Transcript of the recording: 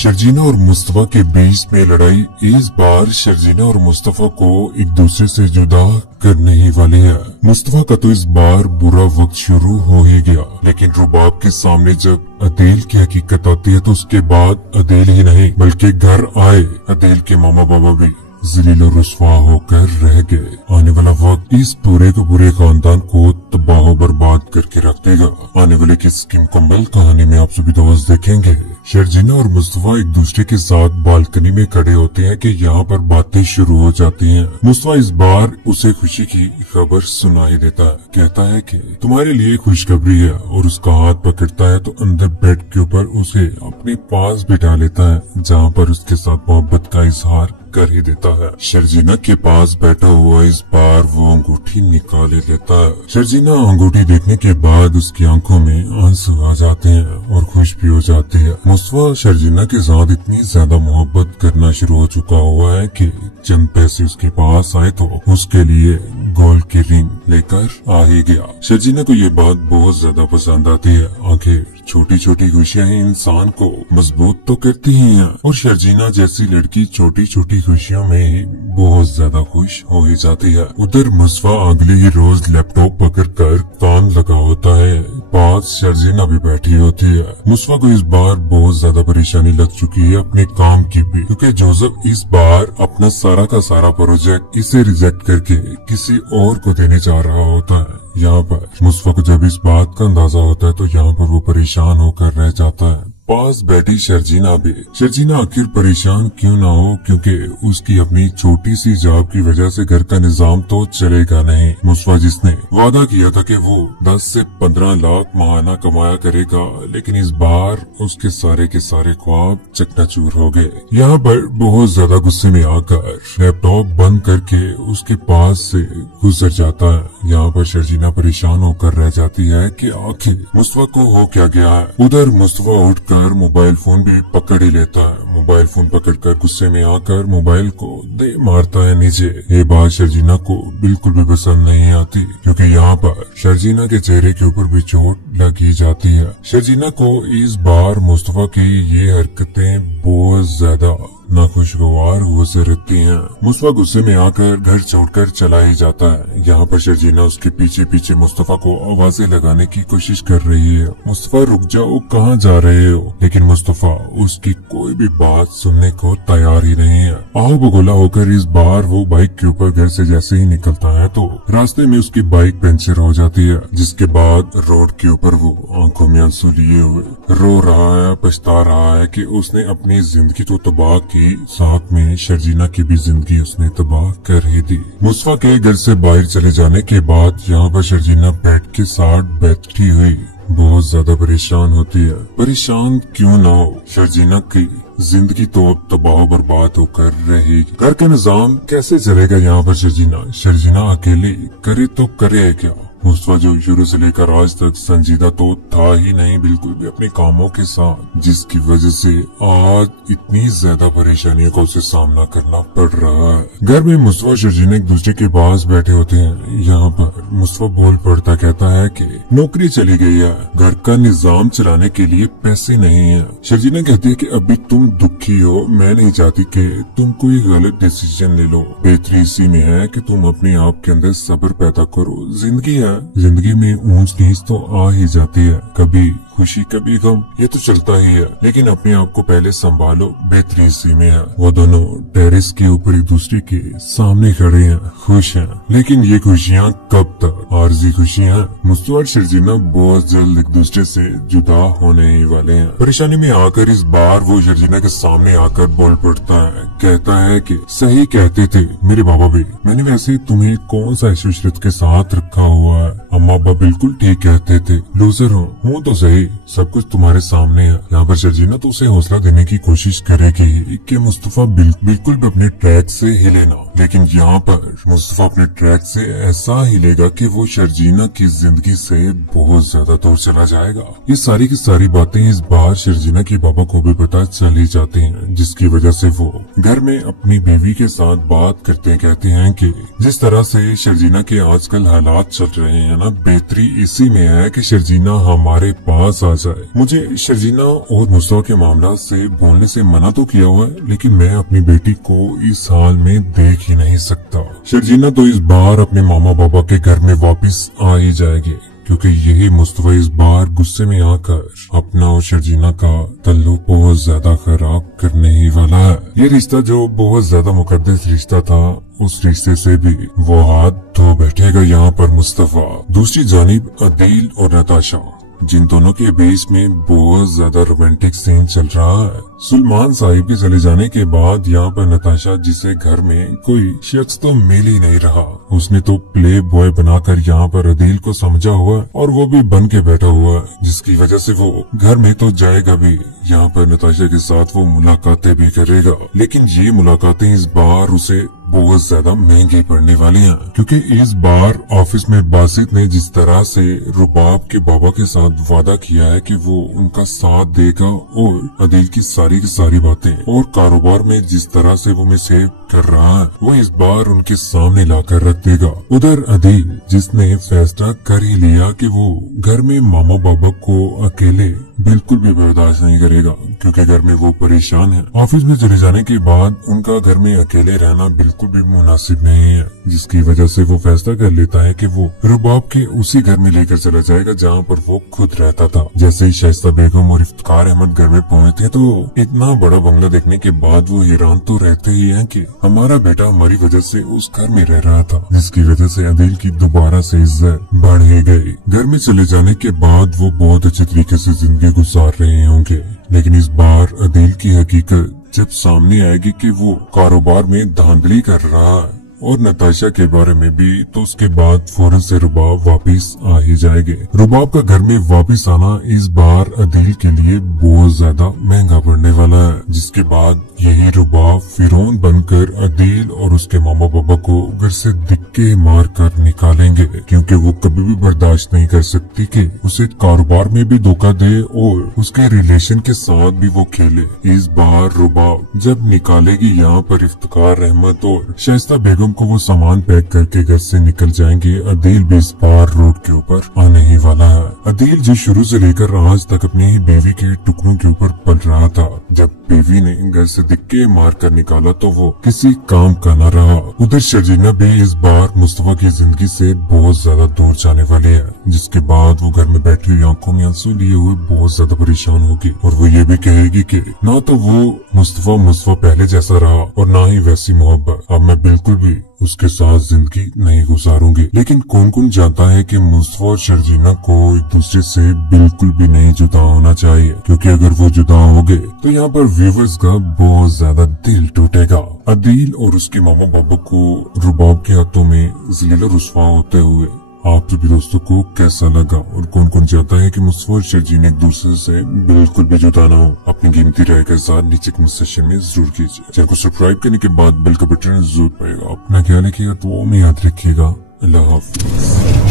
शर्जीना और मुस्तफा के बीच में लड़ाई इस बार शर्जीना और मुस्तफा को एक दूसरे से जुदा करने ही वाली है। मुस्तफा का तो इस बार बुरा वक्त शुरू हो ही गया, लेकिन रुबाब के सामने जब अदील की हकीकत आती है तो उसके बाद अदील ही नहीं बल्कि घर आए अदील के मामा बाबा भी जलील और रुस्वा होकर रह गए। आने वाला वक्त इस पूरे को पूरे खानदान को तबाह बर्बाद करके रख देगा। आने वाले की मुकम्मल कहानी में आप सभी दोस्त देखेंगे शर्जीना और मुस्तफा एक दूसरे के साथ बालकनी में खड़े होते हैं कि यहाँ पर बातें शुरू हो जाती हैं। मुस्तफा इस बार उसे खुशी की खबर सुनाई देता है, कहता है कि तुम्हारे लिए खुशखबरी है, और उसका हाथ पकड़ता है तो अंदर बेड के ऊपर उसे अपने पास बिठा लेता है, जहाँ पर उसके साथ मोहब्बत का इजहार कर ही देता है। शर्जीना के पास बैठा हुआ इस बार वो अंगूठी निकाले लेता है। शर्जीना अंगूठी देखने के बाद उसकी आंखों में आंसू आ जाते हैं और खुश भी हो जाती है। मुस्तफा शर्जीना के साथ इतनी ज्यादा मोहब्बत करना शुरू हो चुका हुआ है कि चंद पैसे उसके पास आए तो उसके लिए गोल्ड की रिंग लेकर आ ही गया। शर्जीना को ये बात बहुत ज्यादा पसंद आती है। आखिर छोटी छोटी खुशियां ही इंसान को मजबूत तो करती ही हैं, और शर्जीना जैसी लड़की छोटी छोटी खुशियों में ही बहुत ज्यादा खुश हो ही जाती है। उधर मुस्तफा अगले ही रोज लैपटॉप पकड़कर काम लगा होता है, पास शर्जीना भी बैठी होती है। मुस्तफा को इस बार बहुत ज्यादा परेशानी लग चुकी है अपने काम की भी, क्योंकि जोसेफ इस बार अपना सारा का सारा प्रोजेक्ट इसे रिजेक्ट करके किसी और को देने जा रहा होता है। यहाँ पर मुस्तफा को जब इस बात का अंदाजा होता है तो यहाँ पर वो परेशान होकर रह जाता है। पास बैठी शर्जीना भी। शर्जीना आखिर परेशान क्यों ना हो, क्योंकि उसकी अपनी छोटी सी जॉब की वजह से घर का निजाम तो चलेगा नहीं। मुस्तफा जिसने वादा किया था कि वो 10 से 15 लाख माहाना कमाया करेगा, लेकिन इस बार उसके सारे के सारे ख्वाब चकनाचूर हो गए। यहाँ पर बहुत ज्यादा गुस्से में आकर लैपटॉप बंद करके उसके पास से गुजर जाता है। यहाँ पर शर्जीना परेशान होकर रह जाती है कि आखिर मुस्तफा को हो क्या गया है। उधर मुस्तफा उठकर मोबाइल फोन भी पकड़ ही लेता है। मोबाइल फोन पकड़कर गुस्से में आकर मोबाइल को दे मारता है नीचे। ये बात शर्जीना को बिल्कुल भी पसंद नहीं आती, क्योंकि यहाँ पर शर्जीना के चेहरे के ऊपर भी चोट लगी जाती है। शर्जीना को इस बार मुस्तफा की ये हरकतें बहुत ज्यादा नाखुशगवार गुजर रहती हैं। मुस्तफा गुस्से में आकर घर छोड़कर चला ही जाता है। यहाँ पर शर्जीना उसके पीछे पीछे मुस्तफा को आवाजें लगाने की कोशिश कर रही है। मुस्तफा रुक जाओ, कहाँ जा रहे हो? लेकिन मुस्तफा उसकी कोई भी बात सुनने को तैयार ही नहीं है। आओ बगोला होकर इस बार वो बाइक के ऊपर घर से जैसे ही निकलता है तो रास्ते में उसकी बाइक पंचर हो जाती है, जिसके बाद रोड के ऊपर वो आंखों में आंसू लिए हुए रो रहा है, पछता रहा है कि उसने अपनी जिंदगी तो तबाह की, साथ में शर्जीना की भी जिंदगी उसने तबाह कर ही दी। मुस्तफा के घर से बाहर चले जाने के बाद यहाँ पर शर्जीना बेड के साथ बैठी हुई बहुत ज्यादा परेशान होती है। परेशान क्यों ना हो, शर्जीना की जिंदगी तो तबाह बर्बाद होकर रहेगी। घर का निजाम कैसे चलेगा यहाँ पर शर्जीना अकेली करे तो करे क्या। मुस्तफा जो शुरू से लेकर आज तक संजीदा तो था ही नहीं बिल्कुल भी अपने कामों के साथ, जिसकी वजह से आज इतनी ज्यादा परेशानियों का उसे सामना करना पड़ रहा है। घर में मुस्तफा शर्जीना एक दूसरे के पास बैठे होते हैं। यहाँ पर मुस्तफा बोल पड़ता कहता है कि नौकरी चली गई है, घर का निजाम चलाने के लिए पैसे नहीं है। शर्जीना कहती है कि अभी तुम दुखी हो, मैं नहीं चाहती कि तुम कोई गलत डिसीजन ले लो। बेहतरी इसी में है कि तुम अपने आप के अंदर सब्र पैदा करो। जिंदगी है, जिंदगी में ऊंच नीच तो आ ही जाती है, कभी खुशी कभी गम, ये तो चलता ही है, लेकिन अपने आप को पहले संभालो। बेहतरी इसी में है। वो दोनों टेरेस के ऊपर एक दूसरे के सामने खड़े हैं, खुश हैं, लेकिन ये खुशियाँ कब तक? आरजी खुशियाँ। मुस्तफा और शर्जीना बहुत जल्द एक दूसरे से जुदा होने ही वाले हैं। परेशानी में आकर इस बार वो शर्जीना के सामने आकर बोल पड़ता है, कहता है कि सही कहते थे मेरे बाबा भी, मैंने वैसे तुम्हें कौन सा इशरत के साथ रखा हुआ है। अम्मा अब्बा बिल्कुल ठीक कहते थे, लूजर हूँ तो सही, सब कुछ तुम्हारे सामने है। यहाँ पर शर्जीना तो उसे हौसला देने की कोशिश करेगी कि मुस्तफा बिल्कुल भी अपने ट्रैक से हिले ना, लेकिन यहाँ पर मुस्तफा अपने ट्रैक से ऐसा हिलेगा कि वो शर्जीना की जिंदगी से बहुत ज्यादा दूर चला जाएगा। ये सारी की सारी बातें इस बार शर्जीना के बाबा को भी पता चल ही जाती हैं, जिसकी वजह से वो घर में अपनी बीवी के साथ बात करते कहते हैं कि जिस तरह से शर्जीना के आजकल हालात चल रहे रहे हैं ना, बेहतरी इसी में है कि शर्जीना हमारे पास आ जाए। मुझे शर्जीना और मुस्तफा के मामला से बोलने से मना तो किया हुआ है, लेकिन मैं अपनी बेटी को इस हाल में देख ही नहीं सकता। शर्जीना तो इस बार अपने मामा बाबा के घर में वापस आ ही जाएगी, क्योंकि यही मुस्तफा इस बार गुस्से में आकर अपना और शर्जीना का ताल्लुक बहुत ज्यादा खराब करने ही वाला है। ये रिश्ता जो बहुत ज्यादा मुकद्दस रिश्ता था, उस रिश्ते से भी वो हाथ धो बैठेगा यहाँ पर मुस्तफा। दूसरी जानिब अदील और नताशा, जिन दोनों के बीच में बहुत ज्यादा रोमांटिक सीन चल रहा है। सुलेमान साहिब के चले जाने के बाद यहाँ पर नताशा, जिसे घर में कोई शख्स तो मिल ही नहीं रहा, उसने तो प्ले बॉय बनाकर यहाँ पर अदील को समझा हुआ और वो भी बन के बैठा हुआ, जिसकी वजह से वो घर में तो जाएगा भी, यहाँ पर नताशा के साथ वो मुलाकातें भी करेगा। लेकिन ये मुलाकातें इस बार उसे बहुत ज्यादा महंगी पड़ने वाली हैं, क्योंकि इस बार ऑफिस में बासित ने जिस तरह से रुबाब के बाबा के साथ वादा किया है कि वो उनका साथ देगा और अदील की सारी बातें और कारोबार में जिस तरह से वो मिसहेव कर रहा है, वो इस बार उनके सामने लाकर रख देगा। उधर अदील, जिसने फैसला कर ही लिया कि वो घर में मामा बाबा को अकेले बिल्कुल भी बर्दाश्त नहीं करेगा, क्योंकि घर में वो परेशान है। ऑफिस में चले जाने के बाद उनका घर में अकेले रहना बिल्कुल भी मुनासिब नहीं है, जिसकी वजह से वो फैसला कर लेता है कि वो रुबाब के उसी घर में लेकर चला जाएगा जहाँ पर वो खुद रहता था। जैसे ही शाइस्ता बेगम और इफ्तिकार अहमद घर में पहुँचते तो इतना बड़ा बंगला देखने के बाद वो हैरान तो रहते ही हैं कि हमारा बेटा हमारी वजह से उस घर में रह रहा था, जिसकी वजह से अदील की दोबारा से इज्जत बढ़ ही गई। घर में चले जाने के बाद वो बहुत अच्छे तरीके से जिंदगी गुजार रहे होंगे, लेकिन इस बार अदील की हकीकत जब सामने आएगी कि वो कारोबार में धांधली कर रहा है और नताशा के बारे में भी, तो उसके बाद फौरन से रुबाब वापिस आ ही जाएंगे। रुबाब का घर में वापिस आना इस बार अदील के लिए बहुत ज्यादा महंगा पड़ने वाला है, जिसके बाद यही रुबाब फिरौन बनकर अदील और उसके मामा बाबा को घर से दिक्के मार कर निकालेंगे, क्योंकि वो कभी भी बर्दाश्त नहीं कर सकती कि उसे कारोबार में भी धोखा दे और उसके रिलेशन के साथ भी वो खेले। इस बार रुबाब जब निकालेगी यहाँ पर इफ्तिकार अहमद और शाइस्ता बेगम को वो सामान पैक करके घर से निकल जाएंगे, अदील भी इस बार रोड के ऊपर आने ही वाला है। अदील जो शुरू से लेकर आज तक अपनी ही बीवी के टुकड़ों के ऊपर पल रहा था, जब बीवी ने घर से दिक्के मार कर निकाला तो वो किसी काम का न रहा। उधर शर्जीना भी इस बार मुस्तफा की जिंदगी से बहुत ज्यादा दूर जाने वाली है, जिसके बाद वो घर में बैठी हुई आंखों में आंसू लिए हुए बहुत ज्यादा परेशान होगी और वो ये भी कहेगी कि ना तो वो मुस्तफा पहले जैसा रहा और ना ही वैसी मोहब्बत, अब मैं बिल्कुल भी उसके साथ जिंदगी नहीं गुजारूंगी। लेकिन कौन कौन जानता है कि मुस्तफा और शर्जीना को एक दूसरे से बिल्कुल भी नहीं जुदा होना चाहिए, क्योंकि अगर वो जुदा हो गए तो यहाँ पर व्यूवर्स का बहुत ज्यादा दिल टूटेगा। अदील और उसके मामा बाबा को रुबाब के हाथों में जलील और रुस्वा होते हुए आप सभी दोस्तों को कैसा लगा और कौन कौन चाहता है कि मुस्तफा और शर्जीना एक दूसरे से बिल्कुल भी जुदा ना हो? अपनी कीमती राय के साथ नीचे कमेंट सेक्शन में जरूर कीजिए। चैनल को सब्सक्राइब करने के बाद बेल का बटन जरूर पाएगा। अपना ख्याल रखिएगा, तो वो में याद रखिएगा। अल्लाह हाफिज।